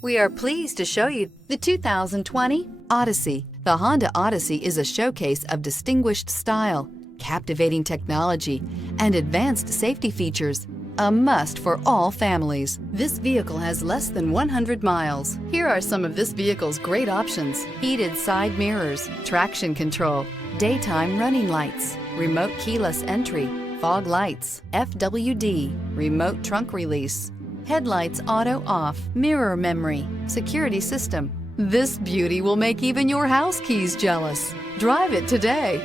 We are pleased to show you the 2020 Odyssey. The Honda Odyssey is a showcase of distinguished style, captivating technology, and advanced safety features. A must for all families. This vehicle has less than 100 miles. Here are some of this vehicle's great options: heated side mirrors, traction control, daytime running lights, remote keyless entry, fog lights, FWD, remote trunk release, headlights auto off, mirror memory, security system. This beauty will make even your house keys jealous. Drive it today.